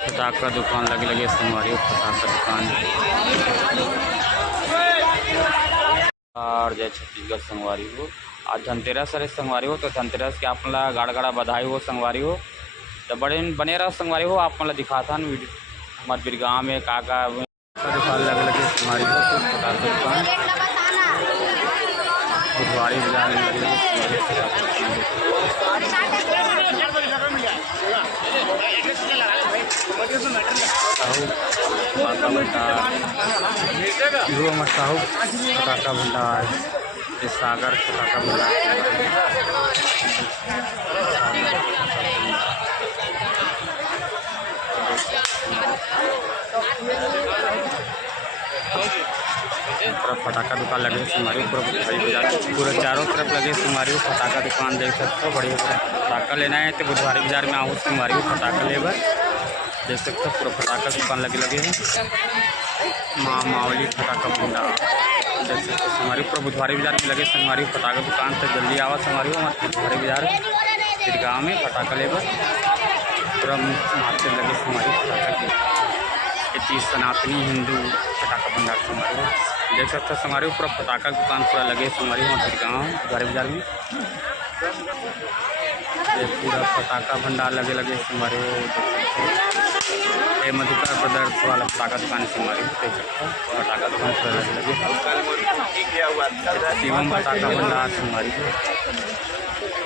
फटाका दुकान लगे लगे संगवारी फटाका दुकान और जय छत्तीसगढ़ संगवारी हो। आज धनतेरस अरे संगवारी हो, तो धनतेरस के आप गाड़ा गाड़ा बधाई हो संगवारी हो। तो बड़े बने रहो संगवारी हो, आप मतलब दिखाता हमारे बिरगांव में का दुकान लगे लगे संगवारी हो। तो फटाका दुकान बुधवारी बाजार में लगे साहू फटाका भंडार, सागर फटाका भंडार, पूरा फटाका दुकान लगे सुमारी पूरा चारों तरफ लगे सुमारी फटाका दुकान देख सकते हो। बढ़िया फटाका लेना है तो बुधवारी बाजार में आओ सुमारी फटाका लेबर देख सकते हो। पूरा फटाका दुकान लगे हैं। माँ मावली फटाका भंडार देख सकते हो हमारी पूरा बुधवारी बाजार में लगे हमारी फटाका दुकान से जल्दी आवा हमारी हमारे बुधवारी बाजार फिर गाँव में फटाका लेबर पूरा मार्केट लगे हमारी फटाका की सनातनी हिंदू फटाका भंडार हमारे देख सकते हो। हमारे पूरा फटाका दुकान पूरा लगे हमारे हमारे गाँव बुधवारी बाजार में पूरा फटाका भंडार लगे हमारे ये मधुकर ब्रदर्स वाला फटाका दुकान से हमारी देख सकते हो। फटाका दुकान पूरा लगे शिवम फटाका भंडार हमारी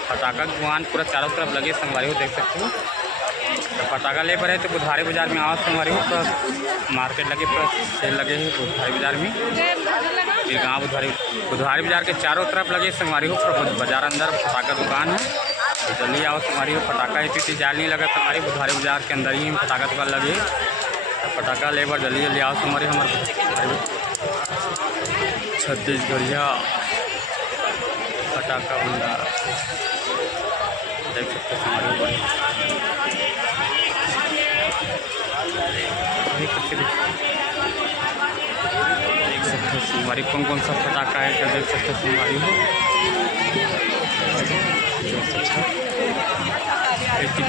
फटाका दुकान पूरा चारों तरफ लगे संगवारी हो देख सकते हो। तो फटाका ले पर है तो बुधवारी बाजार में आओ संगवारी हो। पूरा मार्केट लगे पूरा सेल लगे हैं बुधवारी बाजार में फिर गाँव बुधवारी बाजार के चारों तरफ लगे संगवारी हो। पूरा बाजार अंदर फटाका दुकान है तो जल्दी आओ हमारी फटाका इतनी जाल नहीं लगा हमारी बुधवारी बाजार के अंदर ही फटाका दुकान लगे। तो फटाका लेबर जल्दी जल्दी आओ हमारे हमारे छत्तीसगढ़िया फटाका भंडार देख सकते हमारे देख सकते हो हमारी कौन सा फटाका है क्या देख सकते हो हमारी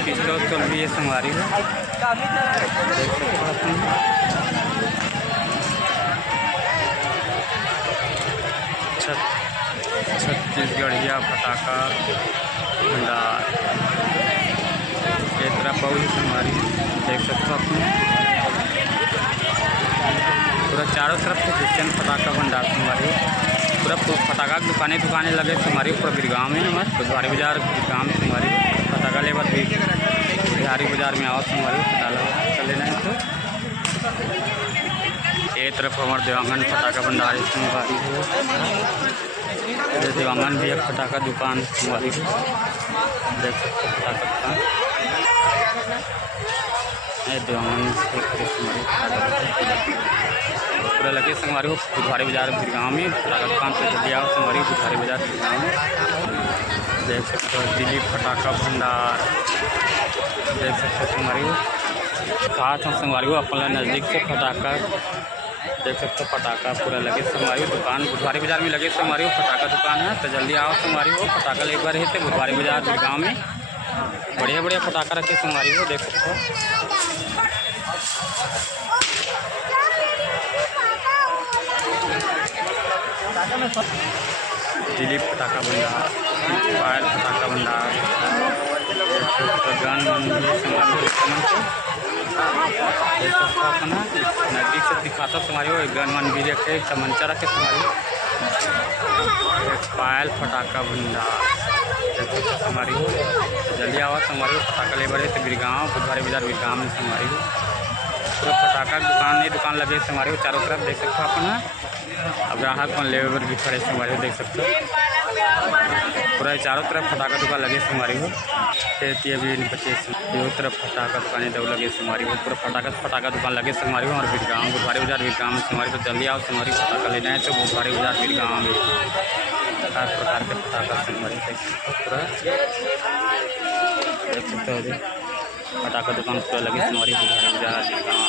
पिस्तौल तो भी है संगवारी है देख सकते हो। छत्तीसगढ़िया फटाका भंडार एक तरफ बहुत संगवारी देख सकते हो अपने पूरा चारों तरफ से क्रिश्चियन फटाका भंडार संगवारी पूरा फटाका दुकानें लगे हमारी पूरा बिरगांव में हमारे बुधवारी बाजार गाँव में हमारी फटाका लेबर बिहारी बाजार में आओ हमारी फटाका लेना है। तो एक तरफ हमारे देवांगन फटाका भंडार हमारी देवांगन भी एक फटाका दुकान हमारी देख सकते फटाका दुकान देवांगन पूरा लगे संगवारी हो बुधवारी बाजार बिरगांव में फटाका दुकान से जल्दी आओ संगवारी बुधवारी बाजार बिरगांव में देख सकते हो। दिलीप फटाका भंडार देख सकते हो संगवारी हो खास हम संगवारी हो अपना नज़दीक से फटाका देख सकते हो। फटाका पूरा लगे संगवारी हो दुकान बुधवारी बाजार में लगे संगवारी हो फटाका दुकान है तो जल्दी आओ संगवारी हो फटाका लेकर है तो बुधवारी बाजार बिरगांव में बढ़िया बढ़िया फटाका रखे संगवारी हो देख सकते हो। दिलीप फटाका भंडार पायल फटाका भंडार गन अपना नजदीक से दिखाता तुम्हारी हो गन वन भी रखे चमंचा रखे तुम्हारी पायल फटाका भंडार हमारी हो जल्दी आवा हमारी फटाका ले बढ़े तो बिरगांव बुधवारी बाजार बिरगांव में हमारी हो पूरा फटाका दुकान लगे हमारे हो चारों तरफ देख सकते हो अपना अब ग्राहक कौन लेबर भी खड़े हमारे देख सकते हो। पूरा चारों तरफ फटाका दुकान लगे हमारी हो भी बच्चे तरफ फटाका दुकानें दो लगे हमारी हो पूरा फटाका दुकान लगे हमारी हो और बिरगांव बुधवारी बाजार बिरगांव में हमारी तो जल्दी आओ हमारी फटाका लेना है तो बुधवारी बाजार बिरगांव में हर प्रकार के फटाका हमारी पूरा देख सकते हो। फटाका दुकान पूरा लगे हमारी बुधवारी बाजार बिरगांव।